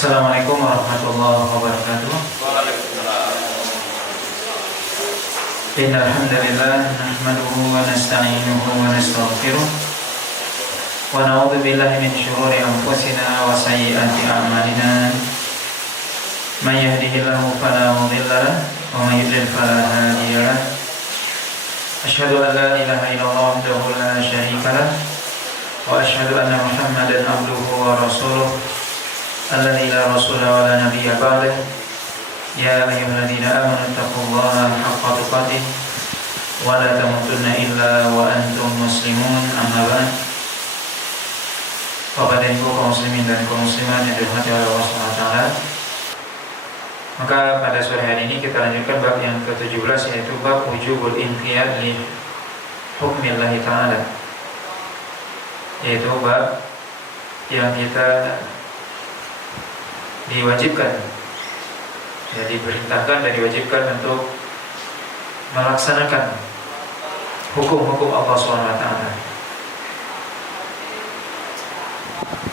Assalamualaikum warahmatullahi wabarakatuh. Waalaikumsalam. Innal hamdalillah nahmaduhu wa nasta'inuhu wa nastaghfiruh wa na'udzu billahi min shururi anfusina wa sayyiati a'malina. May yahdihillahu fala mudilla lahu wa may yudlil fala hadiya lahu. Asyhadu an la ilaha illallah wahdahu la syarika lahu wa asyhadu anna Muhammadan abduhu wa rasuluh alladzi la rasula wa la nabiyya ba'dah. Ya ayyuhalladzina amanu taqullaha haqqa tuqatih wa la tamutunna illa wa antum muslimun. Amma ba'd. Bapak dan Ibu kaum muslimin dan kaum muslimat yang dirahmati oleh Allah Subhanahu wa taala. Maka pada sore hari ini kita lanjutkan bab yang ke-17, yaitu bab wujubul inqiyad li hukmillah ta'ala. Yaitu bab yang kita diwajibkan, ya, diperintahkan dan diwajibkan untuk melaksanakan hukum-hukum Allah SWT.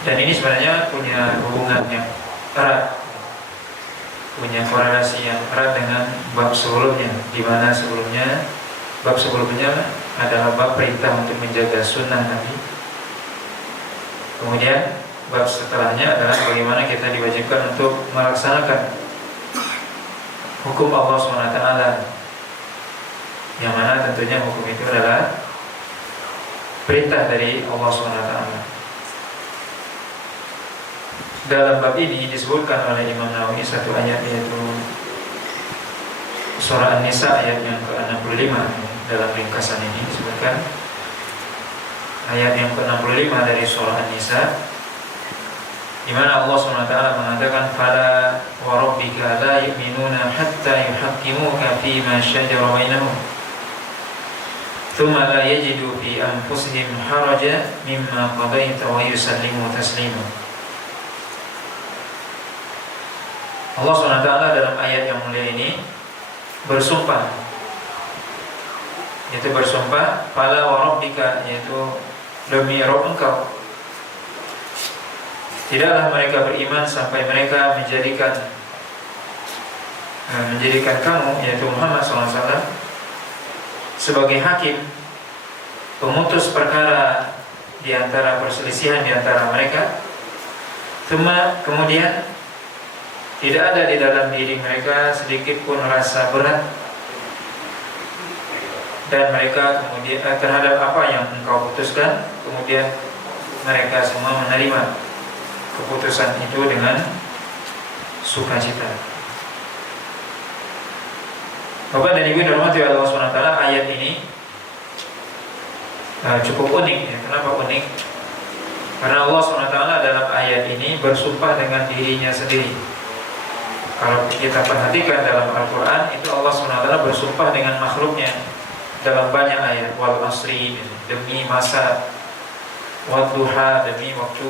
Dan ini sebenarnya punya hubungan yang erat, punya korelasi yang erat dengan bab sebelumnya, di mana sebelumnya bab sebelumnya adalah bab perintah untuk menjaga sunnah Nabi. Kemudian bab setelahnya adalah bagaimana kita diwajibkan untuk melaksanakan hukum Allah SWT, yang mana tentunya hukum itu adalah perintah dari Allah SWT. Dalam bab ini disebutkan oleh Imam Nawawi satu ayat, yaitu surah An-Nisa ayat yang ke-65. Dalam ringkasan ini disebutkan ayat yang ke-65 dari surah An-Nisa, di mana Allah SWT mengatakan, "Fala wa rabbika la yu'minuna hatta yuhaqqimuka fi ma shajara bainahum, thumma la yajidu fi anfusihim haraja mimma qadaita wa yusallimu taslima." Allah SWT dalam ayat yang mulia ini bersumpah, yaitu bersumpah, "Fala wa rabbika," yaitu demi Rabb engkau, tidaklah mereka beriman sampai mereka menjadikan kamu, yaitu Muhammad SAW, sebagai hakim, pemutus perkara di antara perselisihan di antara mereka. Kemudian tidak ada di dalam diri mereka sedikit pun rasa berat, dan mereka kemudian terhadap apa yang engkau putuskan, kemudian mereka semua menerima keputusan itu dengan sukacita. Bapak dan Ibu dirahmati oleh Allah SWT, ayat ini cukup unik, ya. Kenapa unik? Karena Allah SWT dalam ayat ini bersumpah dengan dirinya sendiri. Kalau kita perhatikan dalam Al-Quran, itu Allah SWT bersumpah dengan makhluknya dalam banyak ayat. Wal asri, demi masa, wal duha, demi waktu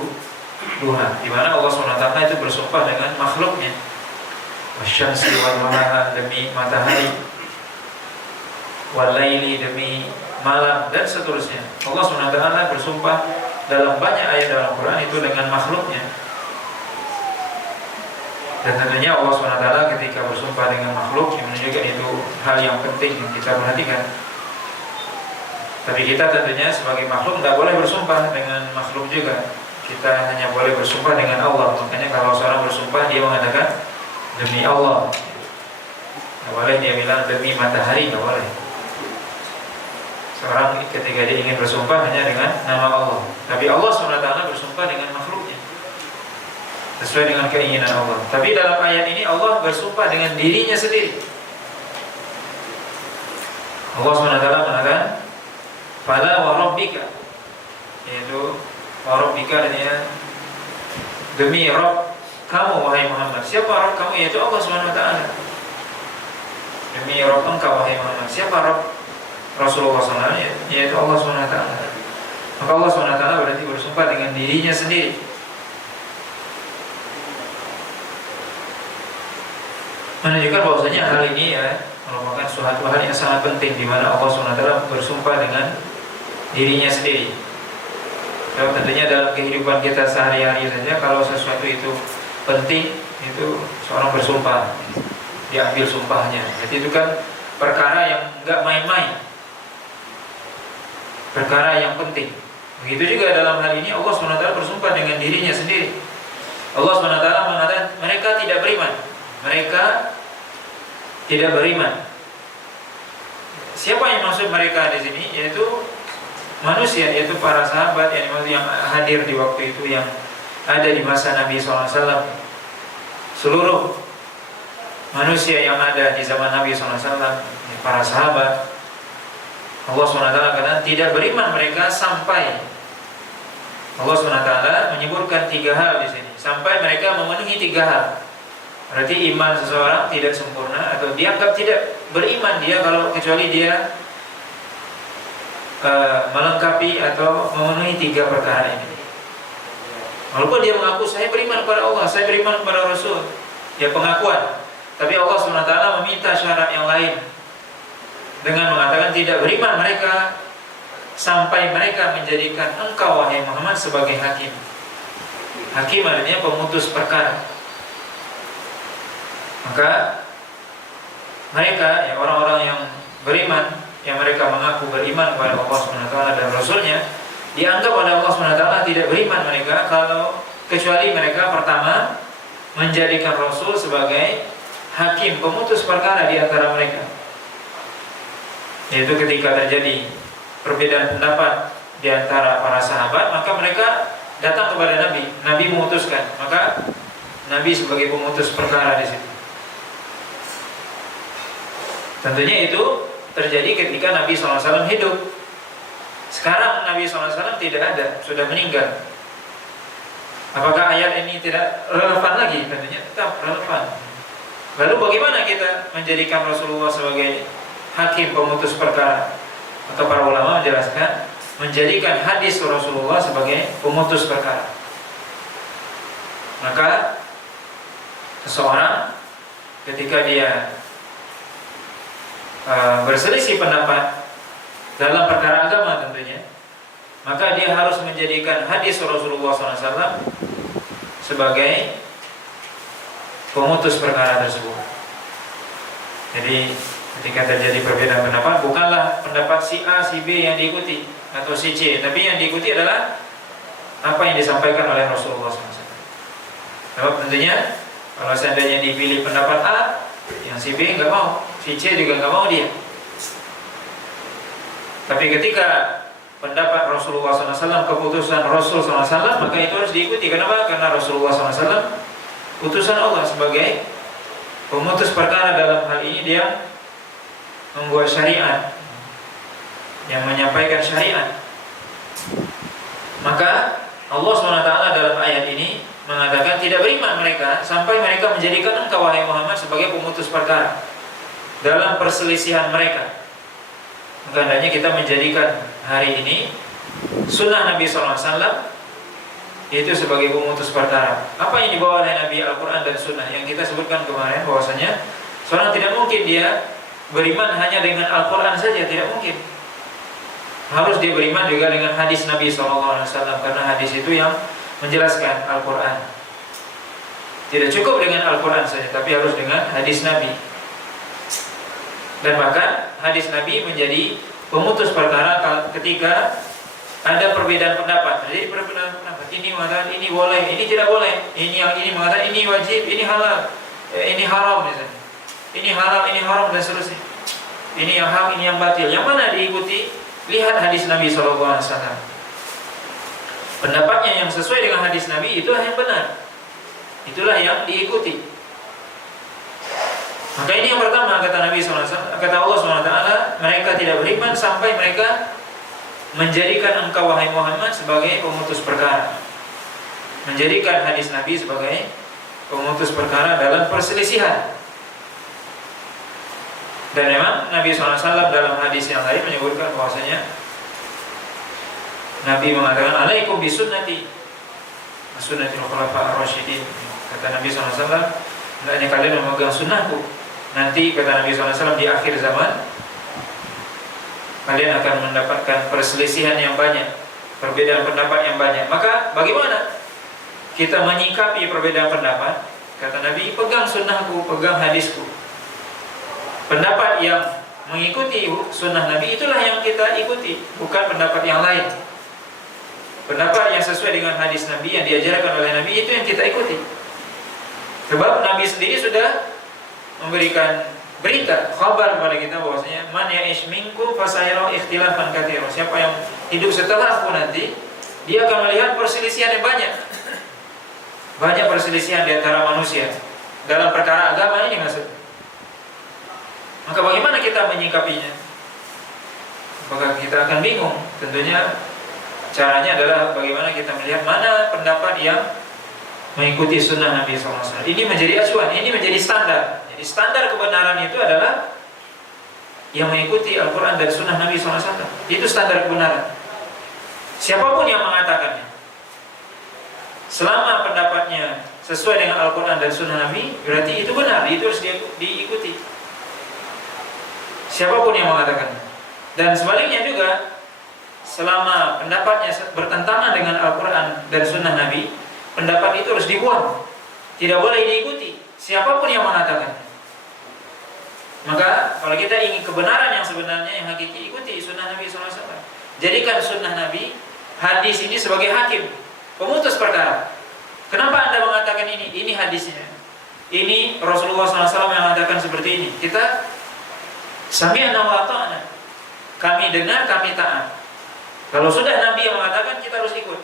duha, di mana Allah SWT itu bersumpah dengan makhluknya. Wasyamsi wal duha, demi matahari, wal laili, demi malam, dan seterusnya. Allah SWT bersumpah dalam banyak ayat dalam Al-Quran itu dengan makhluknya. Dan tentunya Allah SWT ketika bersumpah dengan makhluk, yang menunjukkan itu hal yang penting yang kita perhatikan. Tapi kita tentunya sebagai makhluk tidak boleh bersumpah dengan makhluk juga. Kita hanya boleh bersumpah dengan Allah. Makanya kalau seorang bersumpah, dia mengatakan demi Allah. Tidak boleh dia bilang demi matahari, tidak boleh. Seorang ketika dia ingin bersumpah hanya dengan nama Allah. Tapi Allah SWT bersumpah dengan makhluknya, sesuai dengan keinginan Allah. Tapi dalam ayat ini Allah bersumpah dengan dirinya sendiri. Allah SWT mengatakan, "Fala wa rabbika," yaitu wa rabbika, artinya demi Rabb kamu wahai Muhammad. Siapa Rabb kamu? Yaitu Allah SWT. Demi Rabb engkau wahai Muhammad. Siapa Rabb Rasulullah SAW? Yaitu Allah SWT. Maka Allah SWT berarti bersumpah dengan dirinya sendiri. Menunjukkan bahwasanya hal ini, ya, merupakan suatu hal yang sangat penting, di mana Allah SWT bersumpah dengan dirinya sendiri. Tentunya dalam kehidupan kita sehari-hari saja, kalau sesuatu itu penting itu seorang bersumpah, diambil sumpahnya. Jadi itu kan perkara yang enggak main-main, perkara yang penting. Begitu juga dalam hal ini Allah SWT bersumpah dengan dirinya sendiri. Allah SWT mengatakan mereka tidak beriman. Mereka tidak beriman. Siapa yang maksud mereka di sini? Yaitu manusia, yaitu para sahabat yang hadir di waktu itu, yang ada di masa Nabi SAW. Seluruh manusia yang ada di zaman Nabi SAW, para sahabat, Allah SWT kata tidak beriman mereka sampai Allah SWT menyebutkan 3 hal di sini, sampai mereka memenuhi 3 hal. Berarti iman seseorang tidak sempurna atau dianggap tidak beriman dia kalau kecuali dia melengkapi atau memenuhi 3 perkara ini. Walaupun dia mengaku saya beriman kepada Allah, saya beriman kepada Rasul, ya pengakuan. Tapi Allah SWT meminta syarat yang lain dengan mengatakan tidak beriman mereka sampai mereka menjadikan engkau wahai Muhammad sebagai hakim. Hakim artinya pemutus perkara. Maka mereka, ya orang-orang yang beriman, yang mereka mengaku beriman kepada Allah SWT dan Rasulnya, dianggap oleh Allah SWT tidak beriman mereka kalau kecuali mereka pertama menjadikan Rasul sebagai hakim, pemutus perkara di antara mereka. Yaitu ketika terjadi perbedaan pendapat di antara para sahabat, maka mereka datang kepada Nabi. Nabi memutuskan, maka Nabi sebagai pemutus perkara di situ. Tentunya itu terjadi ketika Nabi SAW hidup. Sekarang Nabi SAW tidak ada, sudah meninggal. Apakah ayat ini tidak relevan lagi? Tentunya tetap relevan. Lalu bagaimana kita menjadikan Rasulullah sebagai hakim pemutus perkara? Atau para ulama menjelaskan menjadikan hadis Rasulullah sebagai pemutus perkara. Maka seseorang ketika dia berselisih pendapat dalam perkara agama tentunya, maka dia harus menjadikan hadis Rasulullah SAW sebagai pemutus perkara tersebut. Jadi ketika terjadi perbedaan pendapat, bukanlah pendapat si A, si B yang diikuti atau si C, tapi yang diikuti adalah apa yang disampaikan oleh Rasulullah SAW. Sebab tentunya kalau seandainya dipilih pendapat A, yang si B nggak mau, si C juga nggak mau dia. Tapi ketika pendapat Rasulullah SAW, keputusan Rasul SAW, maka itu harus diikuti. Kenapa? Karena Rasulullah SAW utusan Allah sebagai pemutus perkara. Dalam hal ini dia membuat syariat, yang menyampaikan syariat. Maka Allah SWT dalam ayat ini mengatakan tidak beriman mereka sampai mereka menjadikan engkau wahai Muhammad sebagai pemutus perkara dalam perselisihan mereka. Maka hendaknya kita menjadikan hari ini sunnah Nabi SAW itu sebagai pemutus perkara. Apa yang dibawa oleh Nabi, Al-Quran dan Sunnah yang kita sebutkan kemarin, bahwasanya seorang tidak mungkin dia beriman hanya dengan Al-Quran saja, tidak mungkin. Harus dia beriman juga dengan hadis Nabi SAW, karena hadis itu yang menjelaskan Al-Quran. Tidak cukup dengan Al-Quran saja, tapi harus dengan hadis Nabi. Dan bahkan hadis Nabi menjadi pemutus perkara ketika ada perbedaan pendapat. Jadi perbedaan pendapat, ini mengatakan ini boleh, ini tidak boleh. Ini mengatakan ini wajib, ini halal, ini haram misalnya. Ini halal, ini haram dan seterusnya. Ini yang hak, ini yang batil. Yang mana diikuti? Lihat hadis Nabi SAW. Pendapatnya yang sesuai dengan hadis Nabi itulah yang benar. Itulah yang diikuti. Maka ini yang pertama kata Nabi SAW, kata Allah SWT, mereka tidak beriman sampai mereka menjadikan engkau wahai Muhammad sebagai pemutus perkara, menjadikan hadis Nabi sebagai pemutus perkara dalam perselisihan. Dan memang Nabi SAW dalam hadis yang lain menyebutkan bahwasanya Nabi mengatakan alaikum bisunnati sunnatul khulafair rasyidin. Kata Nabi SAW, hendaknya kalian memegang sunnahku. Nanti kata Nabi SAW di akhir zaman kalian akan mendapatkan perselisihan yang banyak, perbedaan pendapat yang banyak. Maka bagaimana kita menyikapi perbedaan pendapat, kata Nabi, pegang sunnahku, pegang hadisku. Pendapat yang mengikuti sunnah Nabi itulah yang kita ikuti, bukan pendapat yang lain. Pendapat yang sesuai dengan hadis Nabi yang diajarkan oleh Nabi itu yang kita ikuti. Sebab Nabi sendiri sudah memberikan berita, kabar kepada kita bahwasanya man ya'ish minkum fasayara ikhtilafan katsira. Siapa yang hidup setelah aku nanti, dia akan melihat perselisihan yang banyak. Banyak perselisihan di antara manusia dalam perkara agama ini maksudnya. Maka bagaimana kita menyikapinya? Maka kita akan bingung. Tentunya caranya adalah bagaimana kita melihat mana pendapat yang mengikuti sunnah Nabi SAW. Ini menjadi acuan, ini menjadi standar. Jadi standar kebenaran itu adalah yang mengikuti Al-Quran dan sunnah Nabi SAW. Itu standar kebenaran. Siapapun yang mengatakannya, selama pendapatnya sesuai dengan Al-Quran dan sunnah Nabi, berarti itu benar, itu harus diikuti. Siapapun yang mengatakannya. Dan sebaliknya juga, selama pendapatnya bertentangan dengan Al-Quran dan sunnah Nabi, pendapat itu harus dibuang, tidak boleh diikuti siapapun yang mengatakannya. Maka kalau kita ingin kebenaran yang sebenarnya, yang hakiki, ikuti sunnah Nabi SAW. Jadikan sunnah Nabi, hadis ini sebagai hakim, pemutus perkara. Kenapa Anda mengatakan ini? Ini hadisnya, ini Rasulullah SAW yang mengatakan seperti ini. Kita sami'na wa ata'na, kami dengar, kami taat. Kalau sudah Nabi yang mengatakan, kita harus ikut.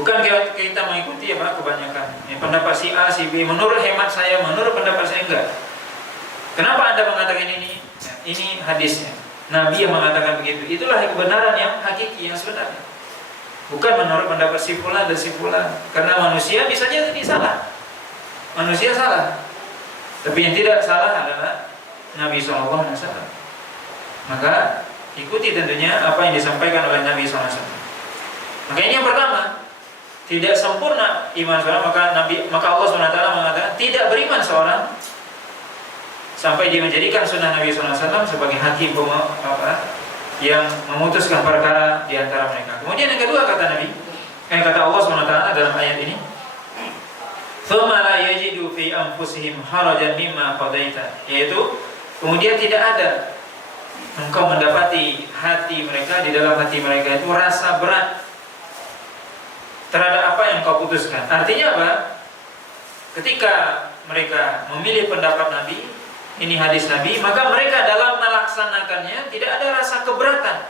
Bukan kita mengikuti kebanyakan pendapat si A, si B, menurut hemat saya, menurut pendapat saya, enggak. Kenapa Anda mengatakan ini? Ini hadisnya, Nabi yang mengatakan begitu. Itulah kebenaran yang hakiki, yang sebenarnya. Bukan menurut pendapat si fulan dan si fulan. Karena manusia bisa jadi salah. Manusia salah. Tapi yang tidak salah adalah Nabi SAW. Maka ikuti tentunya apa yang disampaikan oleh Nabi SAW. Maka ini yang pertama. Tidak sempurna iman seorang, maka Allah SWT mengatakan tidak beriman seorang sampai dia menjadikan sunnah Nabi SAW sebagai hakim yang memutuskan perkara di antara mereka. Kemudian yang kedua kata Allah SWT dalam ayat ini, "Tsumma la yajidu fi anfusihim harajan mimma qadaita," yaitu kemudian tidak ada engkau mendapati hati mereka, di dalam hati mereka itu rasa berat terhadap apa yang kau putuskan. Artinya apa? Ketika mereka memilih pendapat Nabi, ini hadis Nabi, maka mereka dalam melaksanakannya tidak ada rasa keberatan.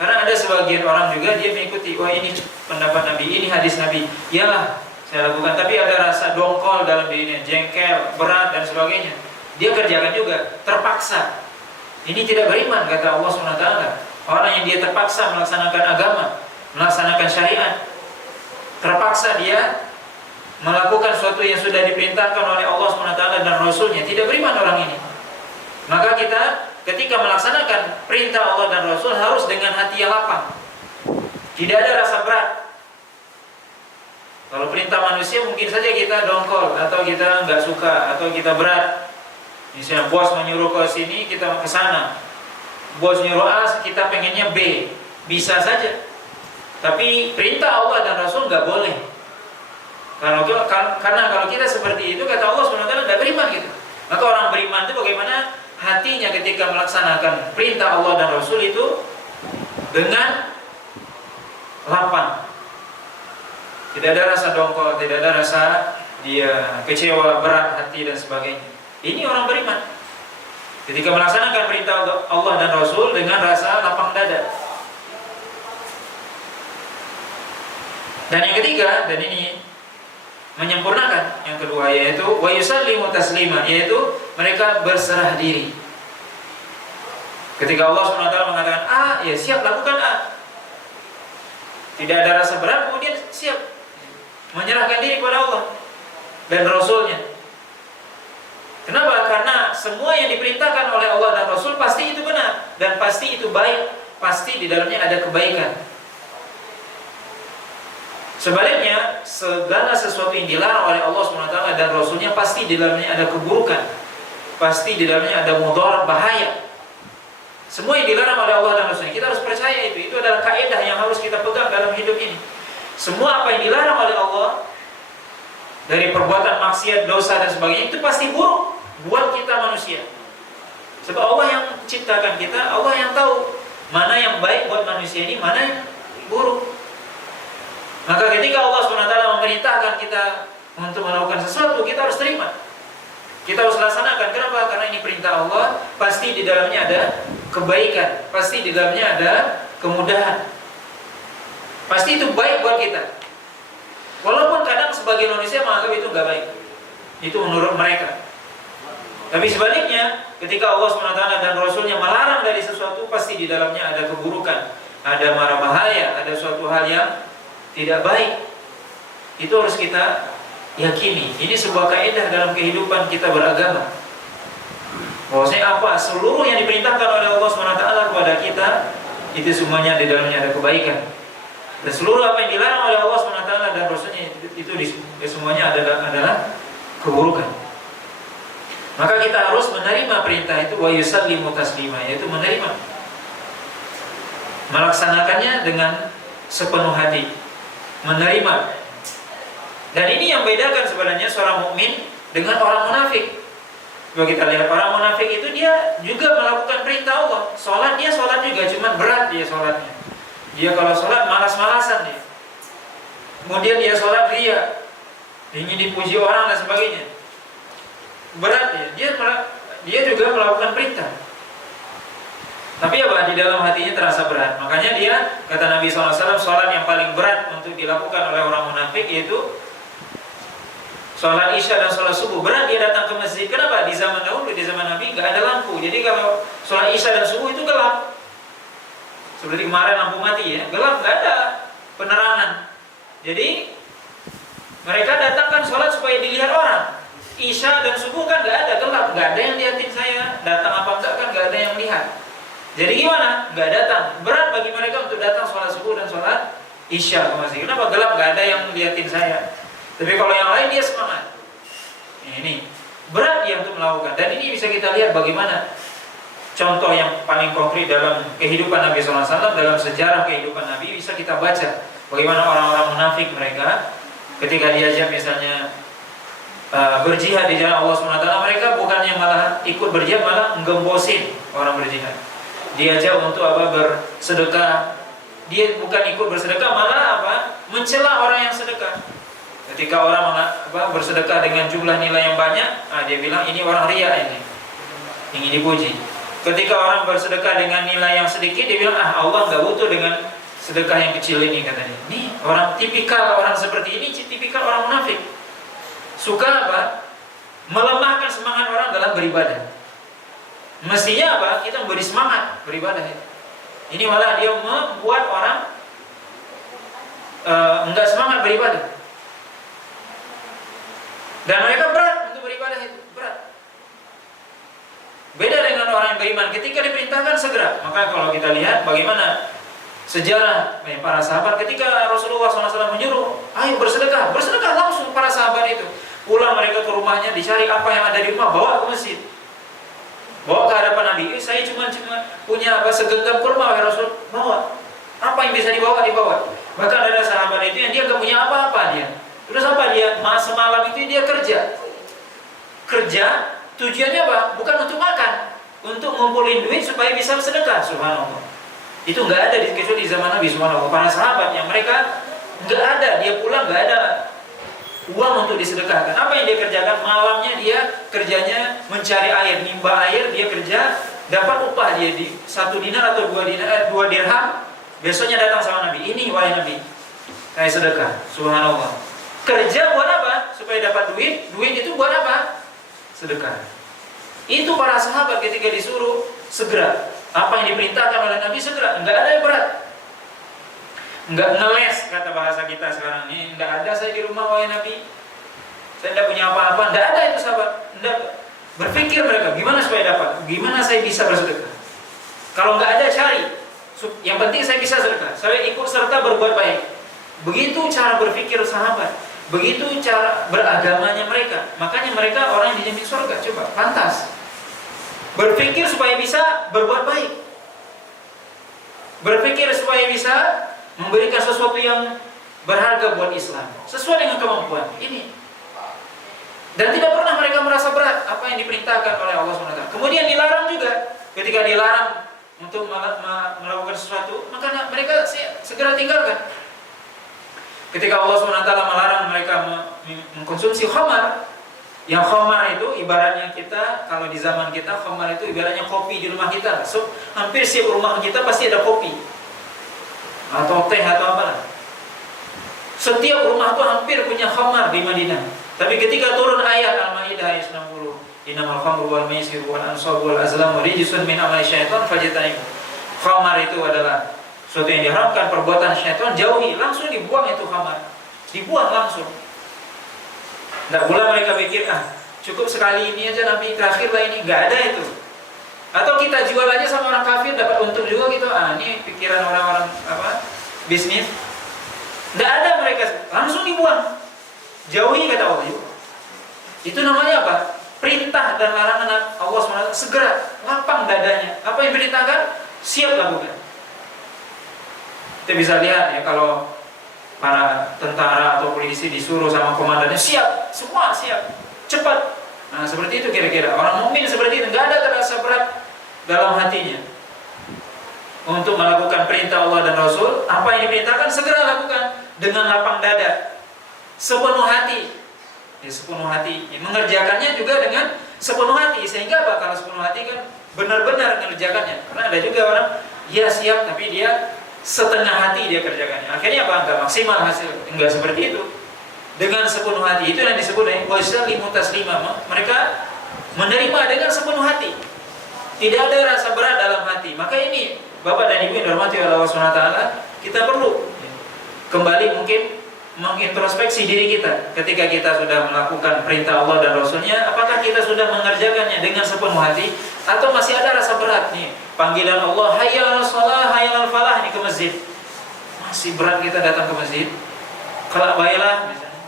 Karena ada sebagian orang juga dia mengikuti, wah ini pendapat Nabi, ini hadis Nabi, iyalah saya lakukan, tapi ada rasa dongkol dalam dirinya, jengkel, berat dan sebagainya. Dia kerjakan juga, terpaksa. Ini tidak beriman kata Allah SWT. Orang yang dia terpaksa melaksanakan agama, melaksanakan syariat, terpaksa dia melakukan sesuatu yang sudah diperintahkan oleh Allah SWT dan Rasulnya, tidak beriman orang ini. Maka kita ketika melaksanakan perintah Allah dan Rasul harus dengan hati yang lapang, tidak ada rasa berat. Kalau perintah manusia mungkin saja kita dongkol, atau kita nggak suka, atau kita berat. Misalnya bos menyuruh ke sini, kita ke sana. Bos nyuruh A, kita pengennya B, bisa saja. Tapi perintah Allah dan Rasul nggak boleh. Karena kalau kita seperti itu, kata Allah SWT nggak beriman gitu. Maka orang beriman itu bagaimana hatinya ketika melaksanakan perintah Allah dan Rasul itu dengan lapang. Tidak ada rasa dongkol, tidak ada rasa dia kecewa, berat hati dan sebagainya. Ini orang beriman. Ketika melaksanakan perintah Allah dan Rasul dengan rasa lapang dada. Dan yang ketiga, dan ini menyempurnakan yang kedua, yaitu wa yusallimu taslima, yaitu mereka berserah diri. Ketika Allah SWT mengatakan A, ya siap lakukan A. Tidak ada rasa berat, kemudian siap menyerahkan diri kepada Allah dan Rasulnya. Kenapa? Karena semua yang diperintahkan oleh Allah dan Rasul pasti itu benar dan pasti itu baik, pasti di dalamnya ada kebaikan. Sebaliknya, segala sesuatu yang dilarang oleh Allah SWT dan Rasulnya pasti di dalamnya ada keburukan, pasti di dalamnya ada mudarat, bahaya. Semua yang dilarang oleh Allah dan Rasulnya kita harus percaya itu adalah kaidah yang harus kita pegang dalam hidup ini. Semua apa yang dilarang oleh Allah dari perbuatan maksiat, dosa dan sebagainya itu pasti buruk buat kita manusia. Sebab Allah yang ciptakan kita, Allah yang tahu mana yang baik buat manusia ini, mana yang buruk. Maka ketika Allah SWT memerintahkan kita untuk melakukan sesuatu, kita harus terima. Kita harus laksanakan. Kenapa? Karena ini perintah Allah, pasti di dalamnya ada kebaikan, pasti di dalamnya ada kemudahan. Pasti itu baik buat kita. Walaupun kadang sebagian manusia menganggap itu nggak baik. Itu menurut mereka. Tapi sebaliknya, ketika Allah SWT dan Rasulnya melarang dari sesuatu, pasti di dalamnya ada keburukan, ada mara bahaya, ada suatu hal yang tidak baik. Itu harus kita yakini. Ini sebuah kaidah dalam kehidupan kita beragama. Bahwasanya apa? Seluruh yang diperintahkan oleh Allah SWT kepada kita, itu semuanya di dalamnya ada kebaikan. Dan seluruh apa yang dilarang oleh Allah SWT dan Rasulnya itu semuanya adalah keburukan. Maka kita harus menerima perintah itu, wa yusallimu taslima, yaitu menerima, melaksanakannya dengan sepenuh hati, menerima. Dan ini yang bedakan sebenarnya seorang mukmin dengan orang munafik. Coba kita lihat, orang munafik itu dia juga melakukan perintah Allah. Sholat dia sholat juga, cuma berat dia sholatnya. Dia kalau sholat malas-malasan dia. Kemudian dia sholat ingin dipuji orang dan sebagainya. Berat dia juga melakukan perintah. Tapi apa? Di dalam hatinya terasa berat. Makanya dia, kata Nabi SAW, sholat yang paling berat untuk dilakukan oleh orang munafik yaitu sholat isya dan sholat subuh. Berat dia datang ke masjid. Kenapa? Di zaman dahulu, di zaman Nabi nggak ada lampu. Jadi kalau sholat isya dan subuh itu gelap. Seperti kemarin lampu mati ya, gelap, nggak ada penerangan. Jadi mereka datangkan sholat supaya dilihat orang. Isya dan subuh kan nggak ada, gelap, nggak ada yang lihatin saya datang apa enggak, kan nggak ada yang lihat. Jadi gimana? Nggak datang. Berat bagi mereka untuk datang sholat subuh dan sholat isya ke masjid. Kenapa? Gelap, nggak ada yang lihatin saya. Tapi kalau yang lain dia semangat. Ini berat dia untuk melakukan. Dan ini bisa kita lihat bagaimana contoh yang paling konkret dalam kehidupan Nabi SAW, dalam sejarah kehidupan Nabi bisa kita baca. Bagaimana orang-orang munafik mereka ketika diajak misalnya berjihad di jalan Allah SWT, mereka bukannya malah ikut berjihad, malah ngembosin orang berjihad. Diajak untuk apa? Bersedekah. Dia bukan ikut bersedekah, malah apa? Mencela orang yang sedekah. Ketika orang bersedekah dengan jumlah nilai yang banyak, dia bilang ini orang riya, ini ingin dipuji. Ketika orang bersedekah dengan nilai yang sedikit, dia bilang Allah nggak butuh dengan sedekah yang kecil ini, katanya. Ini orang tipikal, orang seperti ini tipikal orang munafik. Suka apa? Melemahkan semangat orang dalam beribadah. Mestinya apa? Kita memberi semangat beribadah. Ini malah dia membuat orang enggak semangat beribadah. Dan mereka berat untuk beribadah itu, berat. Beda dengan orang yang beriman, ketika diperintahkan segera. Maka kalau kita lihat bagaimana sejarah para sahabat ketika Rasulullah SAW menyuruh, ayo bersedekah, bersedekah langsung para sahabat itu. Pulang mereka ke rumahnya, dicari apa yang ada di rumah, bawa ke masjid, bawa ke hadapan Nabi. Saya cuma punya segenggam kurma, ya Rasul, bawa. Apa yang bisa dibawa, dibawa. Bahkan ada sahabat itu yang dia gak punya apa-apa dia. Terus apa dia? Semalam itu dia kerja, tujuannya apa? Bukan untuk makan, untuk ngumpulin duit supaya bisa bersedekah. Subhanallah. Itu nggak ada kecuali di zaman Nabi. Subhanallah. Para sahabat yang mereka nggak ada, dia pulang nggak ada uang untuk disedekahkan. Apa yang dia kerjakan? Malamnya dia kerjanya mencari air, nimba air. Dia kerja, dapat upah dia di 1 dinar atau 2 dirham. Besoknya datang sama Nabi. Ini wahai Nabi, saya sedekah. Subhanallah. Kerja buat apa? Supaya dapat duit. Duit itu buat apa? Sedekah. Itu para sahabat ketika disuruh segera. Apa yang diperintahkan oleh Nabi segera. Enggak ada yang berat. Enggak ngeles, kata bahasa kita sekarang ini. Enggak ada saya di rumah wahai Nabi, saya tidak punya apa-apa. Enggak ada itu sahabat. Enggak. Berpikir mereka, gimana supaya dapat? Gimana saya bisa bersedekah? Kalau enggak ada, cari. Yang penting saya bisa sedekah. Saya ikut serta berbuat baik. Begitu cara berpikir sahabat. Begitu cara beragamanya mereka. Makanya mereka orang yang dijamin surga. Coba, pantas berpikir supaya bisa berbuat baik, berpikir supaya bisa memberikan sesuatu yang berharga buat Islam, sesuai dengan kemampuan ini. Dan tidak pernah mereka merasa berat apa yang diperintahkan oleh Allah SWT. Kemudian dilarang juga, ketika dilarang untuk melakukan sesuatu, maka mereka segera tinggalkan. Ketika Allah SWT melarang mereka mengkonsumsi khamar, yang khamar itu ibaratnya kita, kalau di zaman kita, khamar itu ibaratnya kopi di rumah kita. So, hampir setiap rumah kita pasti ada kopi atau teh atau apa. Setiap rumah itu hampir punya khamar di Madinah. Tapi ketika turun ayat Al-Maidah ayat 60, innamal khamru wal maisiru wal ansabu wal azlamu rijsun min amali syaitan fajtanibu. Khamar itu adalah sesuatu yang diharamkan, perbuatan syaitan, jauhi, langsung dibuang itu khamar. Dibuang langsung. Tidak pula mereka pikir, cukup sekali ini aja, nanti terakhir lah ini. Nggak ada itu. Atau kita jual aja sama orang kafir, dapat untung juga gitu. Ini pikiran orang-orang bisnis. Tidak ada, mereka langsung dibuang. Jauhi kata Allah. Itu namanya apa? Perintah dan larangan Allah SWT. Segera, lapang dadanya. Apa yang diperintahkan, siap lakukan. Kita bisa lihat ya, kalau para tentara atau polisi disuruh sama komandannya, siap, semua siap, cepat. Nah seperti itu kira-kira. Orang mukmin seperti itu, nggak ada terasa berat dalam hatinya untuk melakukan perintah Allah dan Rasul. Apa yang diperintahkan segera lakukan dengan lapang dada, sepenuh hati. Ya, sepenuh hati. Ya, mengerjakannya juga dengan sepenuh hati. Sehingga apa? Kalau sepenuh hati kan benar-benar mengerjakannya. Karena ada juga orang, ya siap, tapi dia setengah hati dia kerjakannya. Akhirnya apa? Enggak maksimal hasil. Enggak seperti itu. Dengan sepenuh hati, itu yang disebut wasalimu taslima. Mereka menerima dengan sepenuh hati. Tidak ada rasa berat dalam hati. Maka ini Bapak dan Ibu yang dirahmati oleh Allah SWT, kita perlu kembali mungkin mengintrospeksi diri kita. Ketika kita sudah melakukan perintah Allah dan Rasulnya, apakah kita sudah mengerjakannya dengan sepenuh hati, atau masih ada rasa berat nih? Panggilan Allah, hayya 'alas shalah, hayya 'alal falah, ini ke masjid. Masih berat kita datang ke masjid. Kelak baiklah misalnya.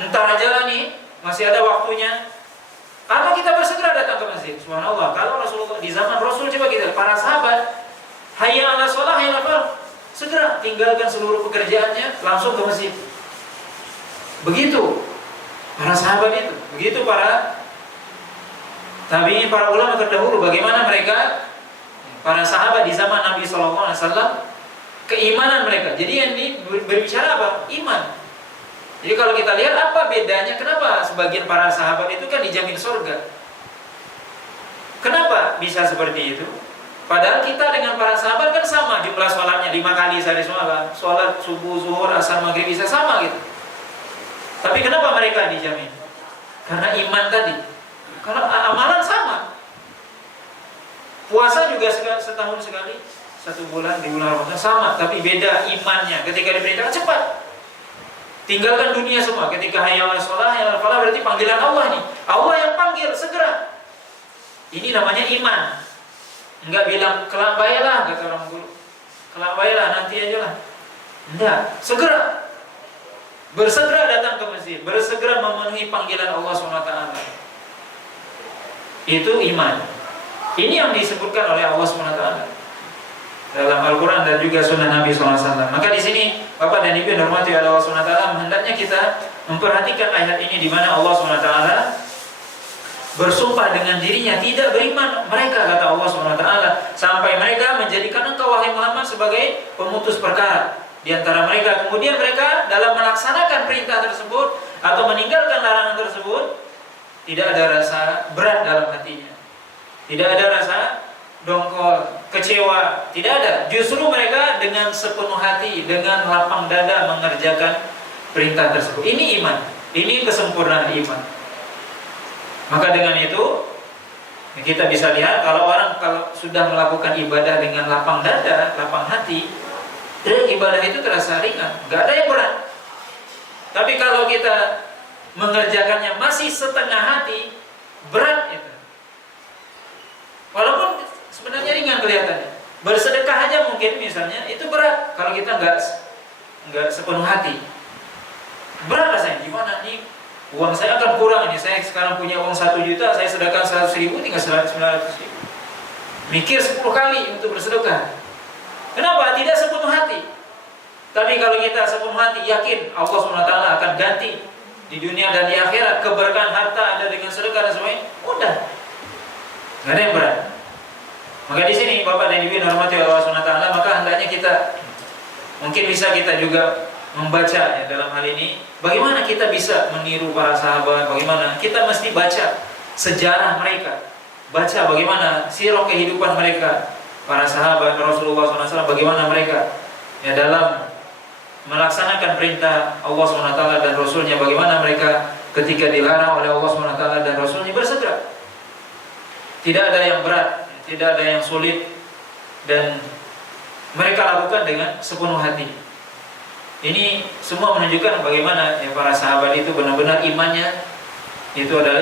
Entar aja lah nih, masih ada waktunya. Atau kita bersegera datang ke masjid. Subhanallah, kalau Rasulullah di zaman Rasul, coba kita, para sahabat, hayya 'alas shalah, hayya 'alal falah, segera tinggalkan seluruh pekerjaannya, langsung ke masjid. Begitu para sahabat itu, begitu para tabi'in, para ulama terdahulu, bagaimana mereka, para sahabat di zaman Nabi SAW, keimanan mereka. Jadi yang ini berbicara apa? Iman. Jadi kalau kita lihat apa bedanya, kenapa sebagian para sahabat itu kan dijamin surga? Kenapa bisa seperti itu? Padahal kita dengan para sahabat kan sama, jumlah sholatnya 5 kali sehari semalam, sholat subuh, zuhur, asar, maghrib, bisa sama gitu. Tapi kenapa mereka dijamin? Karena iman tadi. Karena amalan sama. Puasa juga setahun sekali, 1 bulan di bulan Ramadan sama, tapi beda imannya. Ketika diperintahkan cepat, tinggalkan dunia semua. Ketika hayya 'alas shalah, hayya 'alal falah, berarti panggilan Allah nih. Allah yang panggil, segera. Ini namanya iman. Enggak bilang kelak baiklah, kata orang dulu. Kelak baiklah, nanti aja lah. Enggak, segera. Bersegera datang ke masjid, bersegera memenuhi panggilan Allah SWT. Itu iman. Ini yang disebutkan oleh Allah SWT dalam Al-Quran dan juga Sunnah Nabi SAW. Maka di sini Bapak dan Ibu yang dirahmati oleh Allah SWT, hendaknya kita memperhatikan ayat ini, di mana Allah SWT bersumpah dengan dirinya tidak beriman mereka, kata Allah SWT, sampai mereka menjadikan engkau wahai Muhammad sebagai pemutus perkara di antara mereka. Kemudian mereka dalam melaksanakan perintah tersebut atau meninggalkan larangan tersebut, tidak ada rasa berat dalam hatinya, tidak ada rasa dongkol, kecewa, tidak ada. Justru mereka dengan sepenuh hati, dengan lapang dada mengerjakan perintah tersebut. Ini iman, ini kesempurnaan iman. Maka dengan itu kita bisa lihat, kalau orang kalau sudah melakukan ibadah dengan lapang dada, lapang hati, ibadah itu terasa ringan, nggak ada yang berat. Tapi kalau kita mengerjakannya masih setengah hati, berat itu. Walaupun sebenarnya ringan kelihatannya. Bersedekah aja mungkin misalnya itu berat kalau kita nggak sepenuh hati. Berat rasanya, gimana nih? Uang saya akan kurang ini. Saya sekarang punya uang 1 juta, saya sedekahkan 100.000, tinggal 900.000. Mikir 10 kali untuk bersedekah. Kenapa? Tidak sepenuh hati. Tapi kalau kita sepenuh hati yakin Allah SWT akan ganti di dunia dan di akhirat, keberkahan harta ada dengan sedekah dan semuanya, mudah, nggak ada yang berat. Maka di sini Bapak dan Ibu yang dirahmati Allah SWT, maka hendaknya kita mungkin bisa kita juga membaca ya, dalam hal ini bagaimana kita bisa meniru para sahabat, bagaimana kita mesti baca sejarah mereka, baca bagaimana sirah kehidupan mereka, para sahabat Rasulullah SAW, bagaimana mereka ya dalam melaksanakan perintah Allah SWT dan Rasulnya, bagaimana mereka ketika dilarang oleh Allah SWT dan Rasulnya bersegera. Tidak ada yang berat, tidak ada yang sulit, dan mereka lakukan dengan sepenuh hati. Ini semua menunjukkan bagaimana ya, para sahabat itu benar-benar imannya itu adalah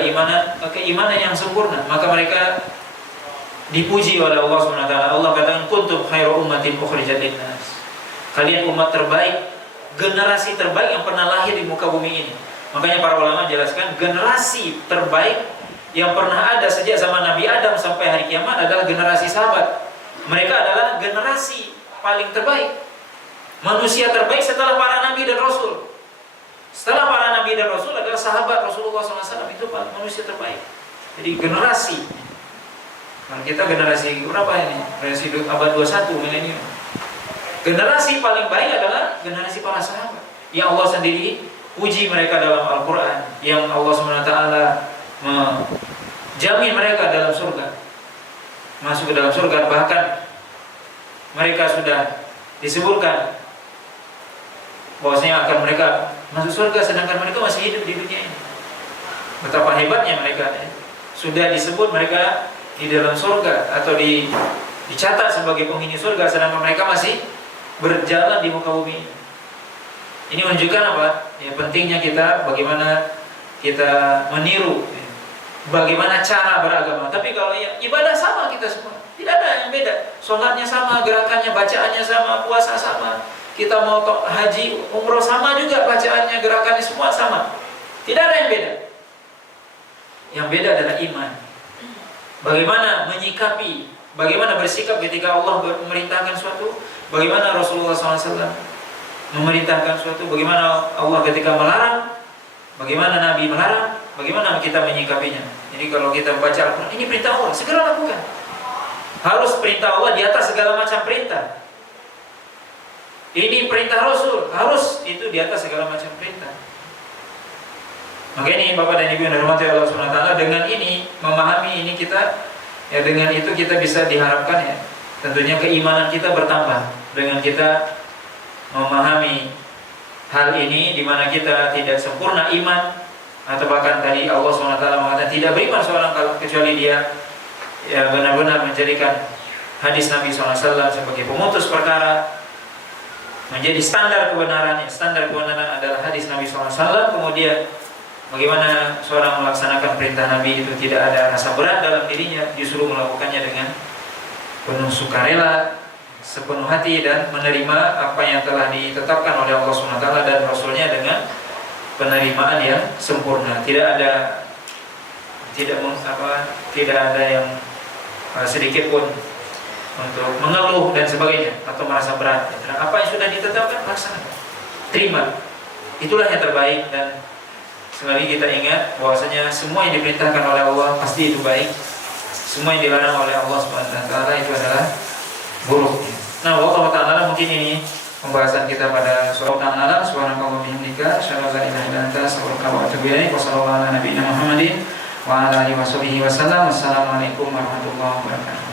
keimanan yang sempurna. Maka mereka dipuji oleh Allah SWT. Allah katakan kuntum khairu ummatin ukhrijat linnas. Kalian umat terbaik, generasi terbaik yang pernah lahir di muka bumi ini. Makanya para ulama jelaskan generasi terbaik yang pernah ada sejak zaman Nabi Adam sampai hari kiamat adalah generasi sahabat. Mereka adalah generasi paling terbaik, manusia terbaik setelah para nabi dan rasul. Setelah para nabi dan rasul adalah sahabat Rasulullah SAW, itu manusia terbaik. Jadi generasi, nah, kita generasi berapa ini? Generasi abad 21 milenium. Generasi paling baik adalah generasi para sahabat yang Allah sendiri puji mereka dalam Al-Quran, yang Allah SWT menjamin mereka dalam surga, masuk ke dalam surga. Bahkan mereka sudah disebutkan bahwasanya akan mereka masuk surga sedangkan mereka masih hidup di dunia ini. Betapa hebatnya mereka ya. Sudah disebut mereka di dalam surga atau dicatat sebagai penghuni surga sedangkan mereka masih berjalan di muka bumi. Ini menunjukkan apa? Ya, pentingnya kita bagaimana kita meniru ya, bagaimana cara beragama. Tapi kalau ya, ibadah sama kita semua, tidak ada yang beda. Sholatnya sama, gerakannya, bacaannya sama, puasa sama. Kita mau haji, umroh sama juga, bacaannya, gerakannya semua sama. Tidak ada yang beda. Yang beda adalah iman. Bagaimana menyikapi, bagaimana bersikap ketika Allah memerintahkan suatu, bagaimana Rasulullah SAW memerintahkan suatu, bagaimana Allah ketika melarang, bagaimana Nabi melarang, bagaimana kita menyikapinya. Jadi kalau kita baca Al-Quran, ini perintah Allah, segera lakukan. Harus perintah Allah di atas segala macam perintah. Ini perintah Rasul, harus itu di atas segala macam perintah. Maka ini Bapak dan Ibu yang dirahmati Allah SWT, dengan ini memahami ini kita ya, dengan itu kita bisa diharapkan ya, tentunya keimanan kita bertambah dengan kita memahami hal ini, di mana kita tidak sempurna iman, atau bahkan tadi Allah SWT mengatakan tidak beriman seorang kecuali dia ya benar-benar menjadikan hadis Nabi SAW sebagai pemutus perkara, menjadi standar kebenarannya. Standar kebenaran adalah hadis Nabi SAW. Kemudian bagaimana seorang melaksanakan perintah Nabi itu tidak ada rasa berat dalam dirinya, justru melakukannya dengan penuh sukarela, sepenuh hati, dan menerima apa yang telah ditetapkan oleh Allah SWT dan Rasulnya dengan penerimaan yang sempurna. Tidak ada yang sedikit pun untuk mengeluh dan sebagainya atau merasa berat. Apa yang sudah ditetapkan laksanakan, terima. Itulah yang terbaik. Dan sekali lagi kita ingat bahwasanya semua yang diperintahkan oleh Allah pasti itu baik. Semua yang dilarang oleh Allah SWT itu adalah buruk. Nah, Allah Ta'ala mungkin ini pembahasan kita pada surah Al-An'am. Subhanallah bihamdika, asyhadu an la ilaha illa anta, astaghfiruka wa atubu ilaik. Wassallallahu ala nabiyyina Muhammadin wa ala alihi wasallam. Wassalamualaikum warahmatullahi wabarakatuh.